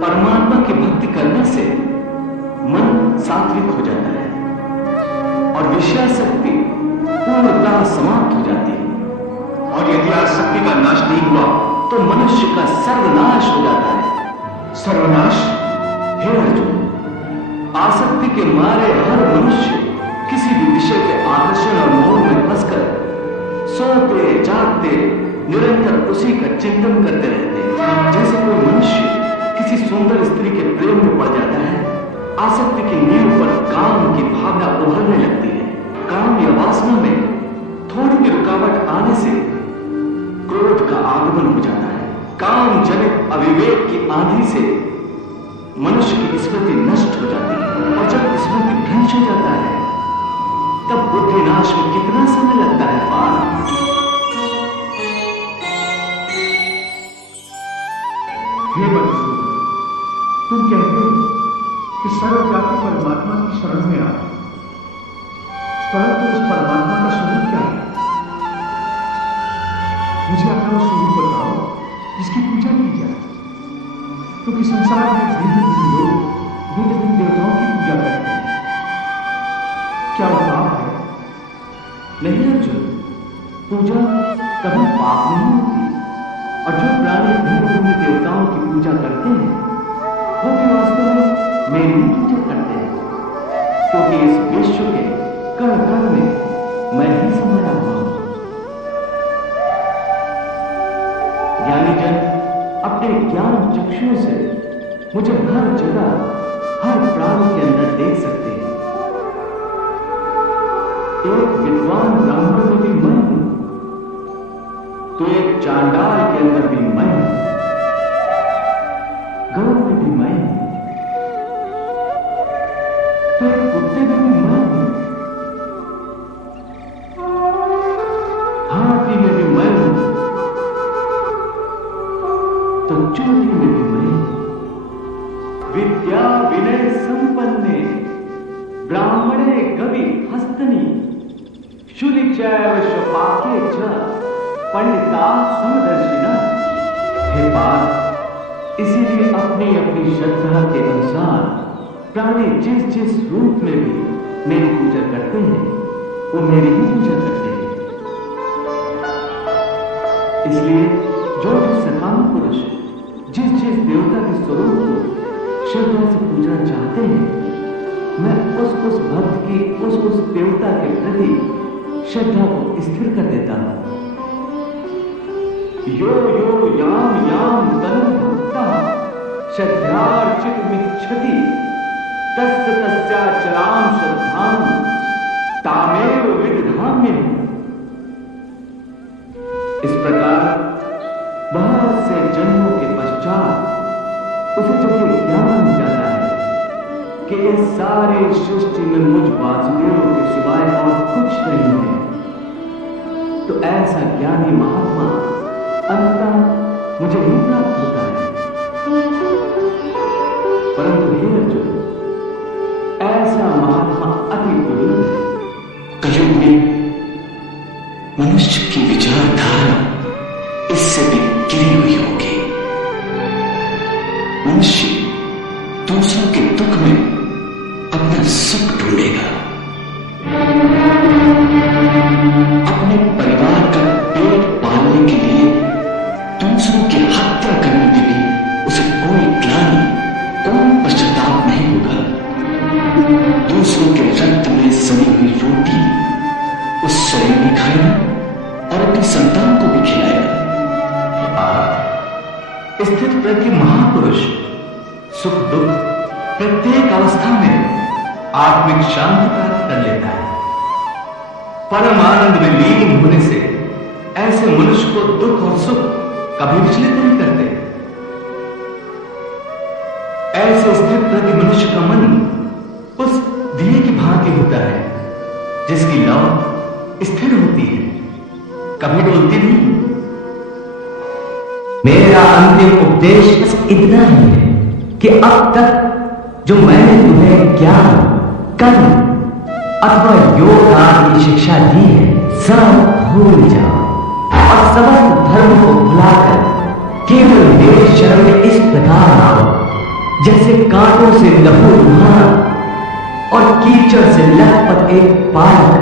परमात्मा की भक्ति करने से मन सात्विक हो जाता है और विषयासक्ति पूर्णतः समाप्त हो जाती है। और यदि आसक्ति का नाश नहीं हुआ तो मनुष्य का सर्वनाश हो जाता है। सर्वनाश? हे अर्जुन, आसक्ति के मारे हर मनुष्य किसी भी विषय के आकर्षण और मोह में फंसकर सोते जागते निरंतर उसी का चिंतन करते रहते हैं। जैसे कोई मनुष्य किसी सुंदर स्त्री के प्रेम में पड़ जाता है, आसक्ति की नींव पर काम की भावना उभरने लगती है। काम या वासना में थोड़ी भी रुकावट आने से क्रोध का आगमन हो जाता है। काम जनित अविवेक की आंधी से मनुष्य की स्मृति नष्ट हो जाती है और जब स्मृति भ्रंश हो जाता है तब बुद्धिनाश में कितना समय लगता है पार। हे मनुष्य, तुम कहते हो कि सर्वव्यापी परमात्मा की शरण में आ, परंतु उस परमात्मा का स्वरूप क्या है? मुझे अपना वो स्वरूप बताओ जिसकी पूजा की जाए, क्योंकि संसार में भिन्न लोग भिन्न देवताओं की पूजा करते हैं। क्या वो पाप है? नहीं अर्जुन, पूजा कभी पाप नहीं होती और जो प्राणी भिन्न देवताओं की पूजा करते हैं वो भी वास्तव में मेरी ही पूजा करते हैं, क्योंकि इस विश्व के कण कण में मैं ही समाया हुआ हूं। ज्ञानी जन अपने ज्ञान चक्षुओं से मुझे हर जगह हर प्राणी के अंदर देख सकते हैं। एक विद्वान ब्राह्मण में भी मैं हूं, तो एक चांडाल के अंदर भी मैं हूं, गौ में भी मैं हूं, तो एक कुत्ते में भी मैं हूं, हाथी में भी मैं हूं, तो चोटी में भी मैं हूं। विद्या विनय संपन्ने ब्राह्मणे कवि हस्तनी शूलिचैव शपाके च पंडिता समदर्शिना। हे पार्थ, इसीलिए अपनी अपनी श्रद्धा के अनुसार प्राणी जिस जिस रूप में भी मेरी पूजा करते हैं वो मेरी ही पूजा करते हैं। इसलिए जो भी सकाम पुरुष जिस जिस देवता के स्वरूप को श्रद्धा से पूजना चाहते हैं, मैं उस भक्त की उस देवता के प्रति श्रद्धा को स्थिर कर देता हूं। यो यो याम याम तनु भक्ता श्रद्धार्चितुमिच्छति तस्य तस्याचलां श्रद्धां तामेव विदधाम्यहम्। इस प्रकार बहुत से जन्मों के पश्चात उसे जब ये ज्ञान हो जाता है कि इस सारी सृष्टि में मुझ वासुदेव के सिवाय और कुछ नहीं है, तो ऐसा ज्ञानी महात्मा अंततः मुझे ही प्राप्त होता है। परंतु हे अर्जुन, ऐसा महात्मा अति दुर्लभ है। कलयुग में मनुष्य की विचारधारा इससे भी गिरी हुई होगी। मनुष्य दूसरों के दुख में अपना सुख ढूंढेगा, अपने परिवार का पेट पालने के लिए दूसरों की हत्या करने में भी उसे कोई ग्लानि, कोई पश्चाताप नहीं होगा। दूसरों के रक्त में सड़ी हुई रोटी उस स्वयं भी खाएगा और अपनी संतान को भी खिलाएगा। स्थित प्रति महापुरुष सुख दुख प्रत्येक अवस्था में आत्मिक शांति प्राप्त कर लेता है। परम आनंद में लीन होने से ऐसे मनुष्य को दुख और सुख कभी विचलित नहीं करते। ऐसे स्थित प्रति मनुष्य का मन उस दिए की भांति होता है जिसकी लौ स्थिर होती है, कभी डोलती नहीं। मेरा अंतिम उपदेश बस इतना ही है कि अब तक जो मैंने तुम्हें ज्ञान, कर्म अथवा योग आदि की शिक्षा दी है सब भूल जाओ और समस्त धर्म को भुलाकर केवल मेरे शरण में इस प्रकार आओ जैसे कांटों से लहू लुहान और कीचड़ से लथपथ एक बालक